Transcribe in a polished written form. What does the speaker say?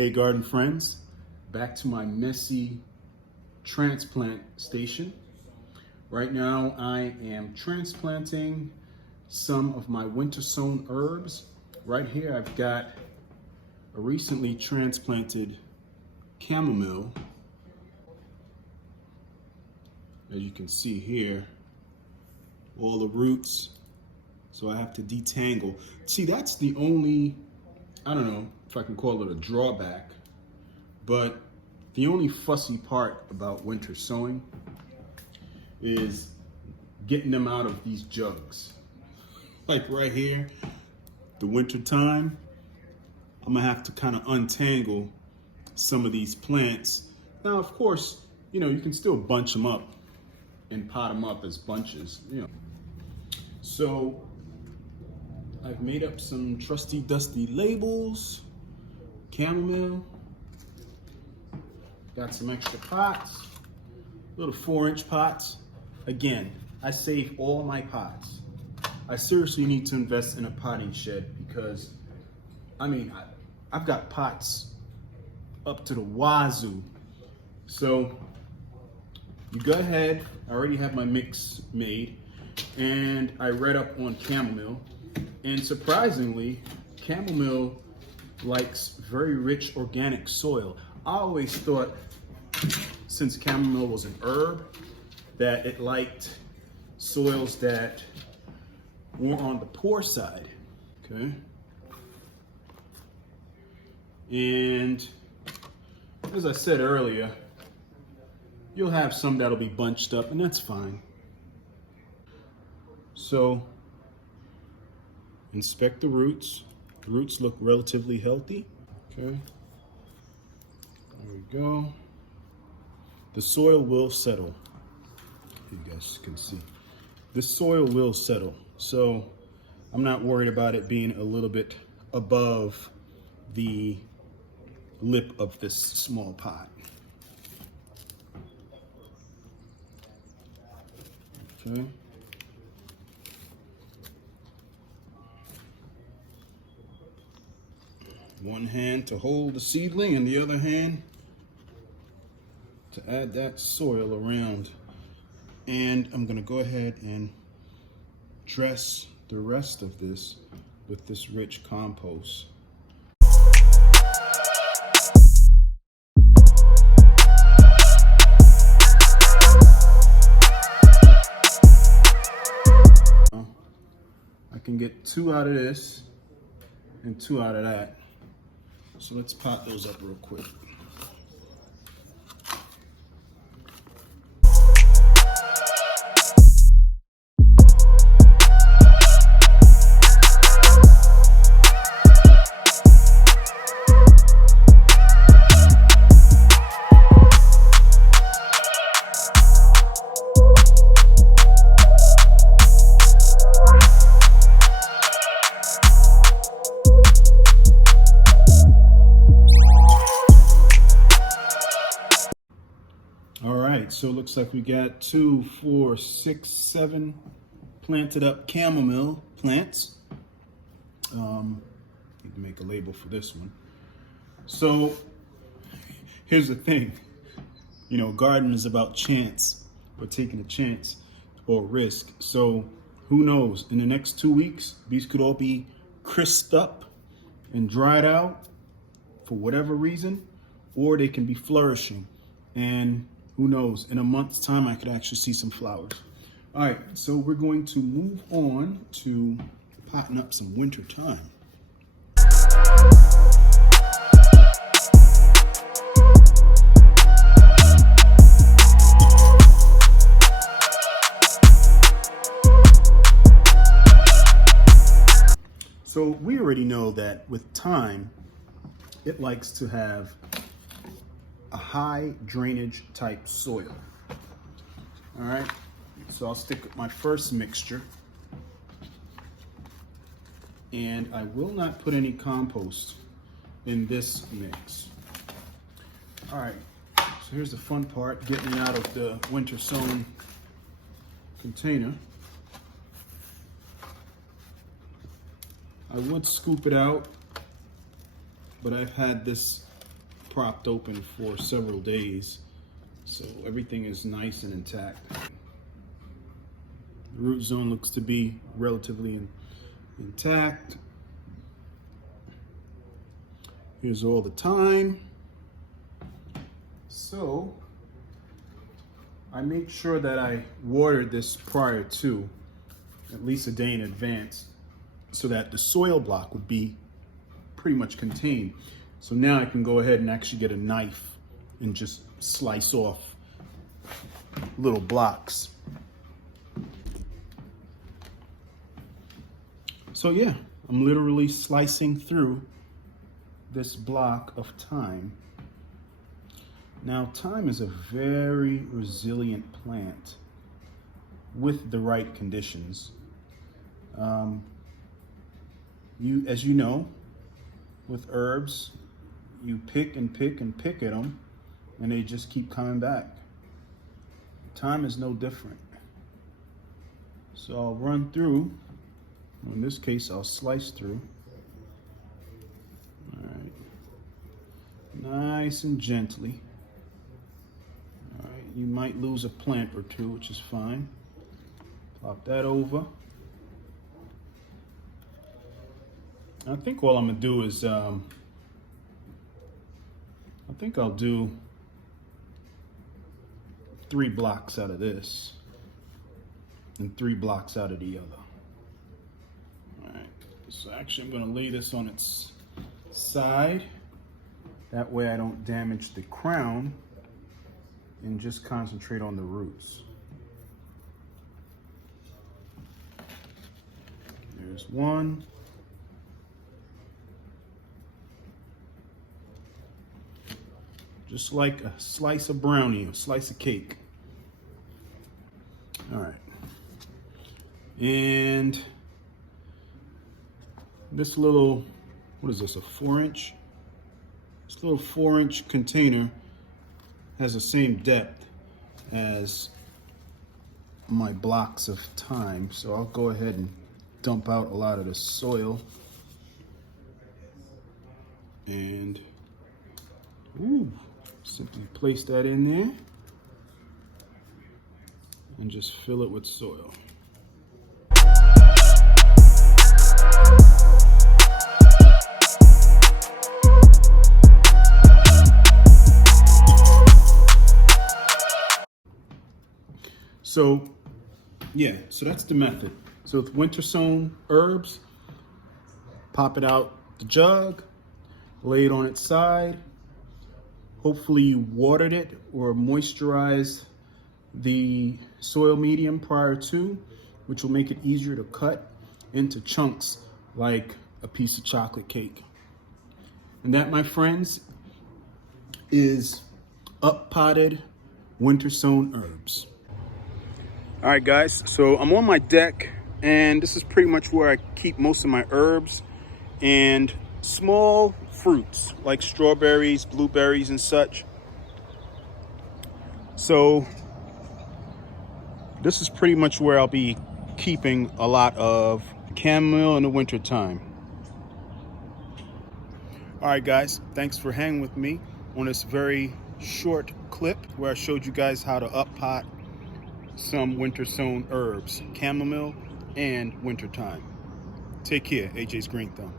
Hey garden friends, back to my messy transplant station. Right now I am transplanting some of my winter sown herbs. Right here I've got a recently transplanted chamomile. As you can see here, all the roots, so I have to detangle. See, that's the only, I don't know if I can call it a drawback, but the only fussy part about winter sowing is getting them out of these jugs. Like right here, the winter time, I'm gonna have to kind of untangle some of these plants. Now, of course, you can still bunch them up and pot them up as bunches, So I've made up some trusty dusty labels, chamomile, got some extra pots, little 4-inch pots. Again, I save all my pots. I seriously need to invest in a potting shed because, I've got pots up to the wazoo. So you go ahead, I already have my mix made, and I read up on chamomile, and surprisingly, chamomile likes very rich organic soil. I always thought, since chamomile was an herb, that it liked soils that were on the poor side, okay? And as I said earlier, you'll have some that'll be bunched up, and that's fine. So, inspect the roots. The roots look relatively healthy. Okay, there we go. The soil will settle. You guys can see. The soil will settle. So, I'm not worried about it being a little bit above the lip of this small pot. Okay. One hand to hold the seedling and the other hand to add that soil around. And I'm gonna go ahead and dress the rest of this with this rich compost. I can get 2 out of this and 2 out of that. So let's pot those up real quick. All right, so it looks like we got 2, 4, 6, 7 planted up chamomile plants. Need to make a label for this one. So here's the thing, garden is about chance. We're taking a chance or risk. So who knows, in the next 2 weeks, these could all be crisped up and dried out for whatever reason, or they can be flourishing. And who knows, in a month's time, I could actually see some flowers. All right, so we're going to move on to potting up some winter thyme. So we already know that with thyme, it likes to have a high drainage type soil. All right, so I'll stick with my first mixture, and I will not put any compost in this mix. All right, so here's the fun part, getting it out of the winter sown container. I would scoop it out, but I've had this propped open for several days, so everything is nice and intact. The root zone looks to be relatively intact. Here's all the thyme. So I make sure that I watered this prior to, at least a day in advance, so that the soil block would be pretty much contained. So now I can go ahead and actually get a knife and just slice off little blocks. So yeah, I'm literally slicing through this block of thyme. Now, thyme is a very resilient plant with the right conditions. As you know, with herbs, you pick and pick and pick at them, and they just keep coming back. Thyme is no different. So I'll run through. In this case, I'll slice through. All right, nice and gently. All right, you might lose a plant or two, which is fine. Pop that over. I think all I'm gonna do is, I think I'll do 3 blocks out of this and 3 blocks out of the other. All right, so actually I'm gonna lay this on its side. That way I don't damage the crown and just concentrate on the roots. There's one. Just like a slice of brownie, a slice of cake. All right. And this little, what is this, a 4-inch? This little 4-inch container has the same depth as my blocks of thyme. So I'll go ahead and dump out a lot of the soil. And, ooh. Simply place that in there and just fill it with soil. So yeah, so that's the method. So with winter sown herbs, pop it out the jug, lay it on its side. Hopefully you watered it or moisturized the soil medium prior to, which will make it easier to cut into chunks like a piece of chocolate cake. And that, my friends, is up-potted winter sown herbs. All right, guys, so I'm on my deck, and this is pretty much where I keep most of my herbs and small fruits like strawberries, blueberries, and such. So this is pretty much where I'll be keeping a lot of chamomile in the winter time. All right, guys, thanks for hanging with me on this very short clip where I showed you guys how to up pot some winter sown herbs, chamomile and winter thyme. Take care. AJ's Green Thumb.